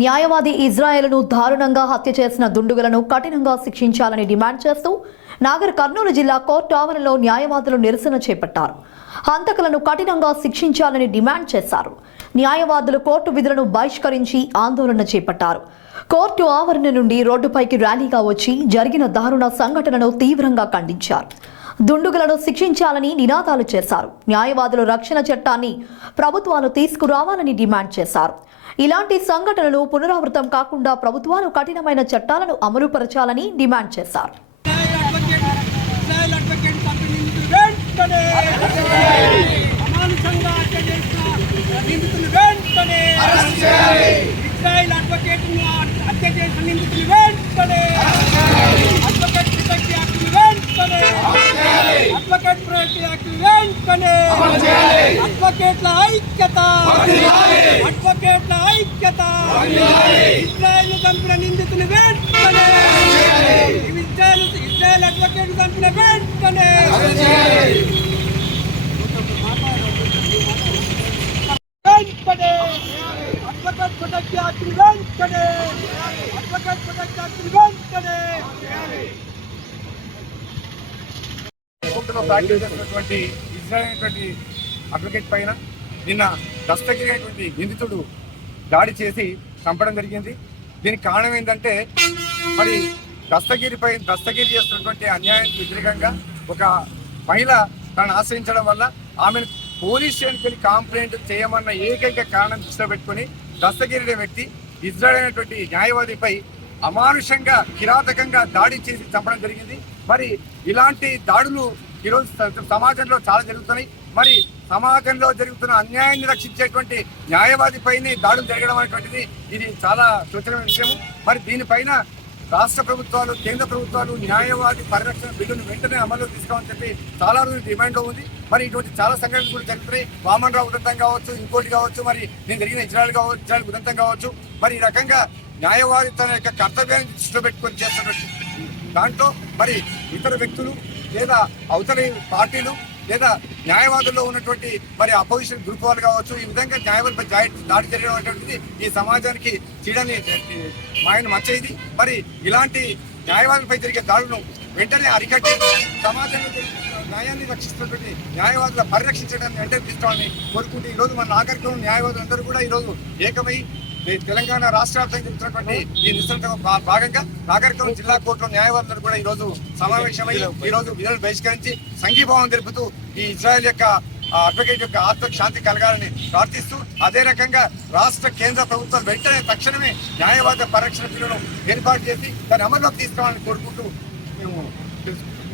న్యాయవాది ఇజ్రాయెల్ను దారుణంగా హత్య చేసిన దుండగులను కఠినంగా శిక్షించాలని డిమాండ్ చేస్తూ నాగర్ కర్నూలు జిల్లా కోర్టు ఆవరణలో న్యాయవాదులు నిరసన చేపట్టారు. హంతకులను కఠినంగా శిక్షించాలని డిమాండ్ చేశారు. న్యాయవాదులు కోర్టు విధులను బహిష్కరించి ఆందోళన చేపట్టారు. కోర్టు ఆవరణ నుండి రోడ్డుపైకి ర్యాలీగా వచ్చి జరిగిన దారుణ సంఘటనను తీవ్రంగా ఖండించారు. దుండుగులను శిక్షించాలని నినాదాలు చేశారు. న్యాయవాదుల రక్షణ చట్టాన్ని ప్రభుత్వాలు తీసుకురావాలని డిమాండ్ చేశారు. ఇలాంటి సంఘటనలు పునరావృతం కాకుండా ప్రభుత్వాలు కఠినమైన చట్టాలను అమలుపరచాలని డిమాండ్ చేశారు. ఇజ్రాయెల్ చంపిన నిందితులు వెంటనే ఇజ్రాయెల్ అడ్వకేట్ చంపిన వెంటనే అడ్వకేట్ ప్రొటెక్ట్ యాక్ట్ వెంటనే అడ్వకేట్ ప్రొటెక్ట్ యాక్ట్ వెంటనే కోర్టులో ప్రాక్టీస్ చేసినటువంటి ఇజ్రాయెల్ అడ్వకేట్ పైన నిన్న దస్తగిరి అయినటువంటి నిందితుడు దాడి చేసి చంపడం జరిగింది. దీనికి కారణం ఏంటంటే మరి దస్తగిరి చేస్తున్నటువంటి అన్యాయానికి వ్యతిరేకంగా ఒక మహిళ తనను ఆశ్రయించడం వల్ల ఆమెను పోలీస్ స్టేషన్కి వెళ్ళి కంప్లైంట్ చేయమన్న ఏకైక కారణం దృష్టిలో పెట్టుకుని దస్తగిరి అనే వ్యక్తి ఇజ్రాయెల్ అనేటువంటి న్యాయవాదిపై అమానుషంగా కిరాతకంగా దాడి చేసి చంపడం జరిగింది. మరి ఇలాంటి దాడులు ఈరోజు సమాజంలో చాలా జరుగుతున్నాయి. మరి సమాజంలో జరుగుతున్న అన్యాయాన్ని రక్షించేటువంటి న్యాయవాదిపైనే దాడులు జరగడం అనేటువంటిది ఇది చాలా శోచనీయ విషయం. మరి దీనిపైన రాష్ట్ర ప్రభుత్వాలు, కేంద్ర ప్రభుత్వాలు న్యాయవాది పరిరక్షణ బిల్లును వెంటనే అమలు తీసుకోవాలని చెప్పి చాలా రోజులు డిమాండ్లో ఉంది. మరి ఇటువంటి చాలా సంఘటనలు కూడా జరుగుతున్నాయి. వామన్ రావు ఉదంతం కావచ్చు, ఇంకోటి కావచ్చు, మరి నేను జరిగిన ఇజ్రాయెల్ ఉదంతం కావచ్చు. మరి ఈ రకంగా న్యాయవాది తన యొక్క కర్తవ్యాన్ని దృష్టిలో పెట్టుకొని చేస్తున్నట్టు దాంట్లో మరి ఇతర వ్యక్తులు లేదా అవతలి పార్టీలు లేదా న్యాయవాదుల్లో ఉన్నటువంటి మరి అపోజిషన్ గ్రూప్ వాళ్ళు కావచ్చు, ఈ విధంగా న్యాయవాదులపై దాడి జరగడం అనేటువంటిది ఈ సమాజానికి చీడని మచ్చయిది. మరి ఇలాంటి న్యాయవాదులపై జరిగే దాడులను వెంటనే అరికట్టి సమాజంలో న్యాయాన్ని రక్షిస్తున్నటువంటి న్యాయవాదుల పరిరక్షించడాన్ని వెంటనే తీసుకోవాలని కోరుకుంటూ ఈరోజు మన నాగర్ కర్నూలు న్యాయవాదులందరూ కూడా ఈరోజు ఏకమై తెలంగాణ రాష్ట్ర వ్యాప్తంగా జరుగుతున్నటువంటి ఈ నిరసనలో భాగంగా నాగర్ కర్నూలు జిల్లా కోర్టులో న్యాయవాదులు కూడా ఈరోజు సమావేశమై ఈరోజు విధులను బహిష్కరించి సంఘీభావం తెలుపుతూ ఈ ఇజ్రాయెల్ యొక్క అడ్వకేట్ యొక్క ఆత్మకు శాంతి కలగాలని ప్రార్థిస్తూ అదే రకంగా రాష్ట్ర కేంద్ర ప్రభుత్వాలు వెంటనే తక్షణమే న్యాయవాద పరిరక్షణ బిల్లును ఏర్పాటు చేసి దాన్ని అమల్లోకి తీసుకోవాలని కోరుకుంటూ మేము తెలుసుకుంటాం.